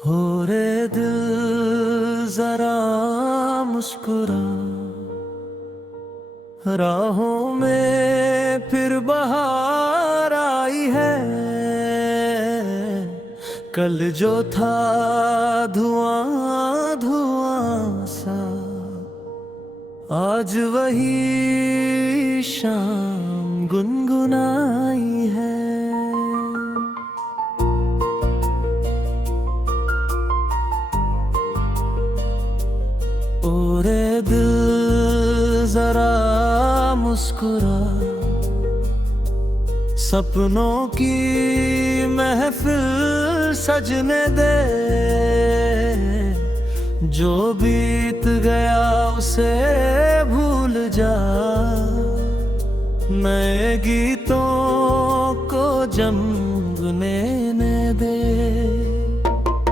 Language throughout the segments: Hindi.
हो रे दिल जरा मुस्कुरा, राहों में फिर बहार आई है। कल जो था धुआं धुआं सा, आज वही शाम गुनगुनाई है। ओ रे दिल जरा मुस्कुरा, सपनों की महफिल सजने दे। जो बीत गया उसे भूल जा, नए गीतों को जमने दे।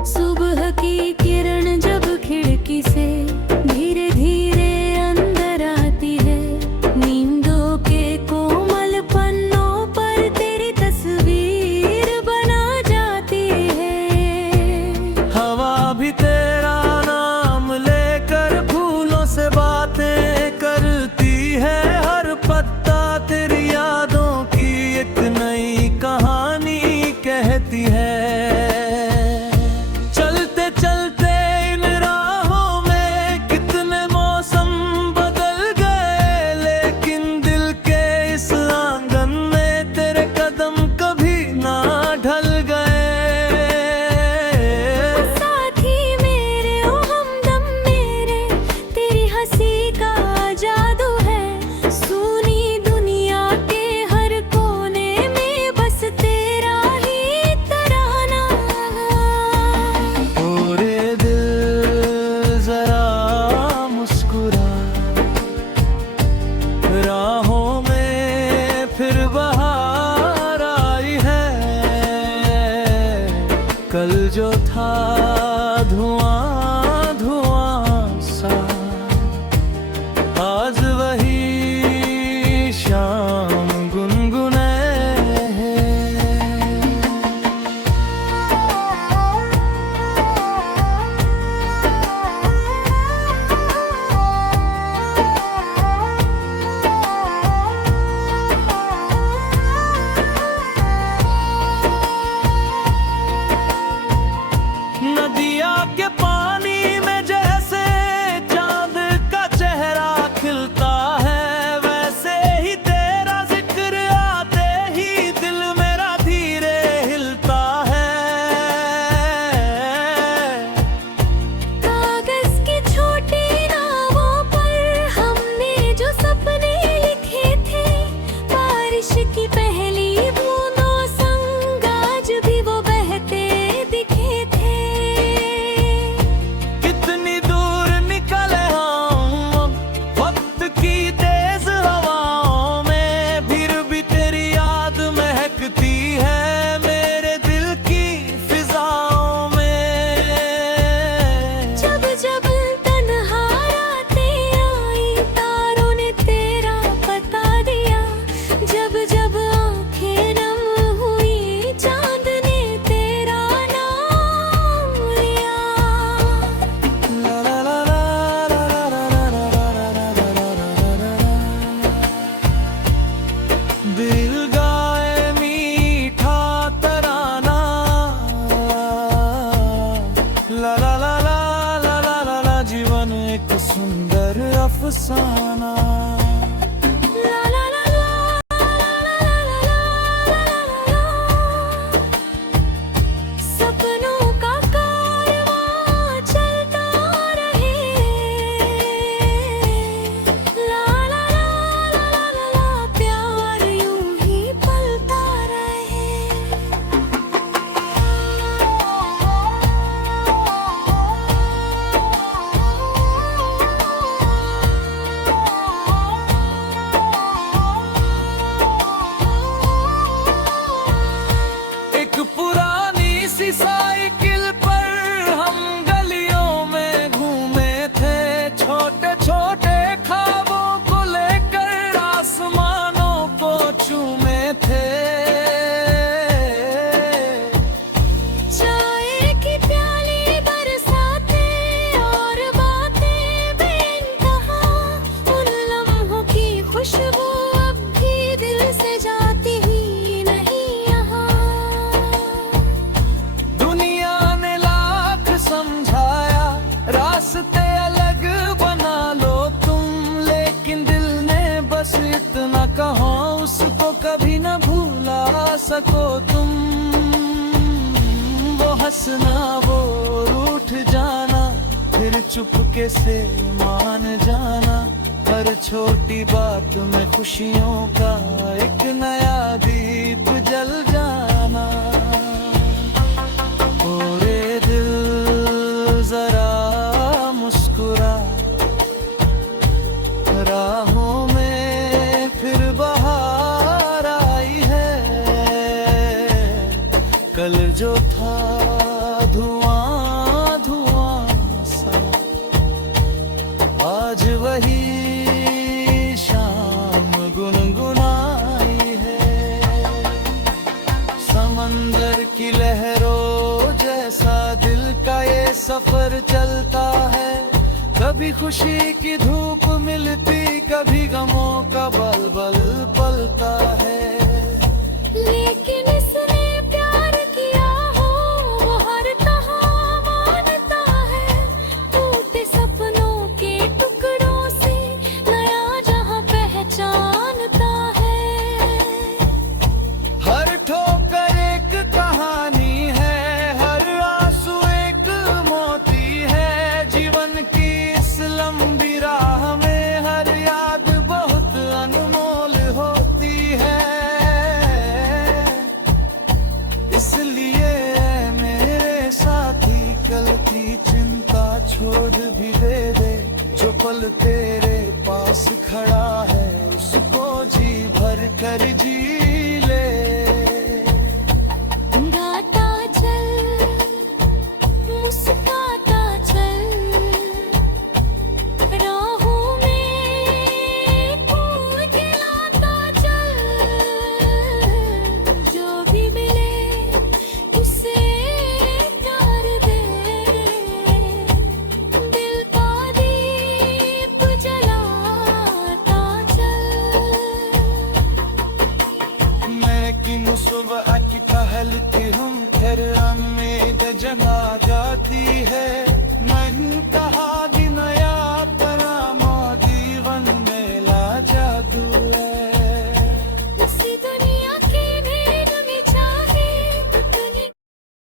सुबह की किरण जब खिड़की से धीरे धीरे अंदर आती है, नींदों के कोमल पन्नों पर तेरी तस्वीर बना जाती है। हवा भी तेरा नाम लेकर फूलों से बातें करती है। हर पत्ता तेरी यादों की एक नई कहानी कहती है। राहों में फिर बहार आई है। कल जो था धुआं धुआं सा, आज वही शाम गुनगुने है। नदिया के पानी में जैसे चांद का चेहरा खिलता है, वैसे ही तेरा जिक्र आते ही दिल मेरा धीरे हिलता है। कागज की छोटी नावों पर हमने जो सपने लिखे थे, बारिश की पहली बूंदों संग आज भी वो बहते दिखे थे। कितनी दूर निकले हम वक्त की तेज हवाओं में, फिर भी तेरी याद महकती है मेरे दिल की फिजाओं में। जब जब तन्हा रातें आई, तारों ने तेरा बता दिया। जब जब आंखें नम हुई, चांद ने तेरा नाम लिया। ला ला ला ला ला ला ला ला ला ला ला। दिल गाए मीठा तराना, ला ला ला ला ला ला ला ला। जीवन एक सुंदर अफसाना। ला ला ला ला ला ला ला। सपनों का कारवां चलता रहे। ला ला ला ला ला, प्यार यूं ही पलता रहे। रास्ते अलग बना लो तुम, लेकिन दिल ने बस इतना कहो, उसको कभी न भूला सको तुम। वो हंसना, वो रूठ जाना, फिर चुपके से मान जाना, हर छोटी बात में खुशियों का एक नया दीप जल जाना। ओरे दिल जरा मुस्कुरा, राहों में फिर बहार आई है। कल जो था धुआं धुआं सा, आज वही शाम गुनगुनाई है। समंदर की लहरों जैसा दिल का ये सफर चलता है, कभी खुशी की धूप मिलती, कभी गमों का बलबल पलता है। लेकिन इसने प्यार किया हो, वो हर कहाँ मानता है। टूटे सपनों के टुकड़ों से नया जहां पहचानता है। हर ठोकर एक कहानी है, हर आंसू एक मोती है। जीवन की इस लंबी राह में हर याद बहुत अनमोल होती है। इसलिए मेरे साथी कल की चिंता छोड़ भी दे, जो पल तेरे पास खड़ा है उसको जी भर कर जी